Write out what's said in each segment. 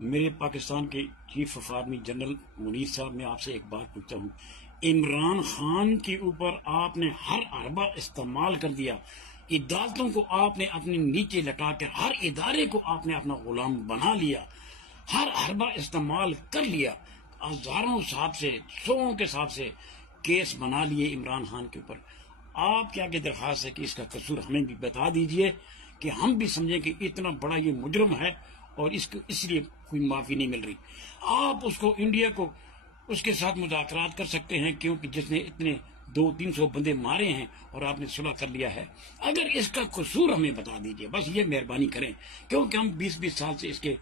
میرے پاکستان کے chief of army general Munir صاحب، میں آپ سے ایک بات پوچھتا ہوں۔ عمران خان کے اوپر آپ نے ہر حربہ استعمال کر دیا، عدالتوں کو آپ نے اپنے نیچے لٹا کر ہر ادارے کو آپ نے اپنا غلام بنا لیا، ہر حربہ استعمال کر لیا، ہزاروں صاحب سے، سووں کے صاحب سے کیس بنا لیے عمران خان کے اوپر۔ آپ کیا کہ درخواست ہے کہ اس کا قصور ہمیں بھی بتا دیجئے کہ ہم بھی سمجھیں کہ اتنا بڑا یہ مجرم ہے اور اس لیے کوئی معافی نہیں مل رہی۔ آپ اس کو انڈیا کو اس کے ساتھ مذاکرات کر سکتے ہیں، کیونکہ جس نے اتنے 200-300 بندے مارے ہیں اور آپ نے صلح کر لیا ہے۔ اگر اس کا قصور ہمیں بتا دیجئے، بس یہ مہربانی کریں، کیونکہ ہم 20 سال سے اس کے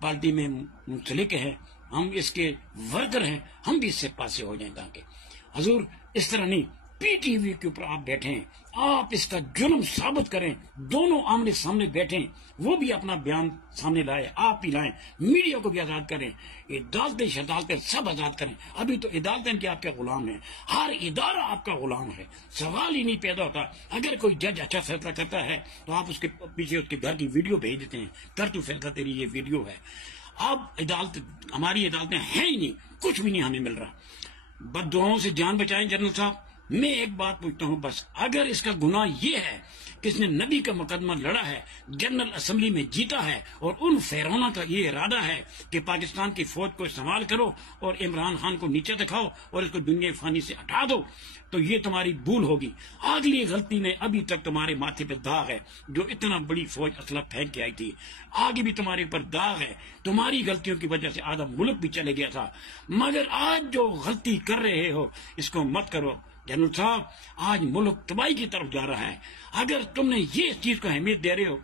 پارٹی میں منسلک ہیں، ہم اس کے ورکر ہیں، ہم بھی اس سے پاسے ہو جائیں تاکہ حضور اس طرح نہیں۔ پی ٹی وی کے اوپر آپ بیٹھیں، آپ اس کا جرم ثابت کریں، دونوں آمنے سامنے بیٹھیں، وہ بھی اپنا بیان سامنے لائے، آپ بھی لائیں، میڈیا کو بھی آزاد کریں، عدالتیں شدالتیں سب آزاد کریں۔ ابھی تو عدالتیں کہ آپ کے غلام ہیں، ہر ادارہ آپ کا غلام ہے، سوال ہی نہیں پیدا ہوتا۔ اگر کوئی جج اچھا فیصلہ کرتا ہے تو آپ اس کے پیچھے اس کے گھر کی ویڈیو بھیج دیتے ہیں، کر تو فیصلہ تیری یہ ویڈیو ہے۔ اب ہماری عدالتیں ہیں ہی نہیں، کچھ بھی نہیں ہمیں مل رہا۔ بد دعاؤں سے جان بچائیں جنرل صاحب۔ میں ایک بات پوچھتا ہوں بس، اگر اس کا گناہ یہ ہے کہ اس نے نبی کا مقدمہ لڑا ہے، جنرل اسمبلی میں جیتا ہے، اور ان فیرونہ کا یہ ارادہ ہے کہ پاکستان کی فوج کو استعمال کرو اور عمران خان کو نیچے دکھاؤ اور اس کو دنیا فانی سے ہٹا دو، تو یہ تمہاری بھول ہوگی۔ اگلی غلطی میں ابھی تک تمہارے ماتھے پہ داغ ہے، جو اتنا بڑی فوج اسلحہ پھینک کے آئی تھی، آگے بھی تمہارے اوپر داغ ہے، تمہاری غلطیوں کی وجہ سے آدھا ملک بھی چلے گیا تھا، مگر آج جو غلطی کر رہے ہو اس کو مت کرو۔ جنرل صاحب، آج ملک تباہی کی طرف جا رہا ہے۔ اگر تم نے یہ چیز کو اہمیت دے رہے ہو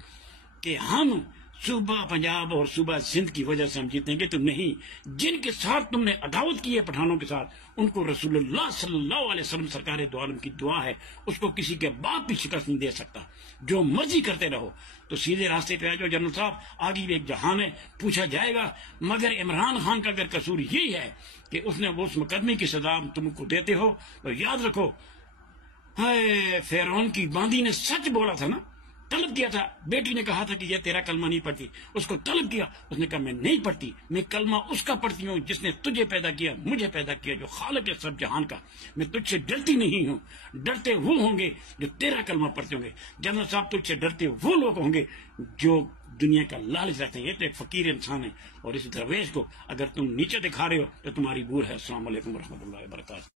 کہ ہم صوبہ پنجاب اور صوبہ سندھ کی وجہ سے ہم جیتیں گے، تو نہیں، جن کے ساتھ تم نے عداوت کی ہے پٹھانوں کے ساتھ، ان کو رسول اللہ صلی اللہ علیہ وسلم سرکار دو عالم کی دعا ہے، اس کو کسی کے باپ بھی شکست نہیں دے سکتا۔ جو مرضی کرتے رہو، تو سیدھے راستے پہ آ جاؤ جنرل صاحب، آگے بھی ایک جہان ہے، پوچھا جائے گا۔ مگر عمران خان کا اگر قصور یہی ہے کہ اس نے اس مقدمے کی سزا تم کو دیتے ہو، تو یاد رکھو، فرعون کی باندی نے سچ بولا تھا نا، طلب کیا تھا، بیٹی نے کہا تھا کہ یہ تیرا کلمہ نہیں پڑھتی، اس کو طلب کیا، اس نے کہا میں نہیں پڑھتی، میں کلمہ اس کا پڑھتی ہوں جس نے تجھے پیدا کیا، مجھے پیدا کیا، جو خالق ہے سب جہان کا، میں تجھ سے ڈرتی نہیں ہوں۔ ڈرتے وہ ہوں گے جو تیرا کلمہ پڑھتے ہوں گے۔ جنرل صاحب، تجھ سے ڈرتے وہ لوگ ہوں گے جو دنیا کا لالچ رہتے ہیں۔ یہ تو ایک فقیر انسان ہے، اور اس درویش کو اگر تم نیچے دکھا رہے ہو تو تمہاری بھول ہے۔ السلام علیکم ورحمۃ اللہ وبرکاتہ۔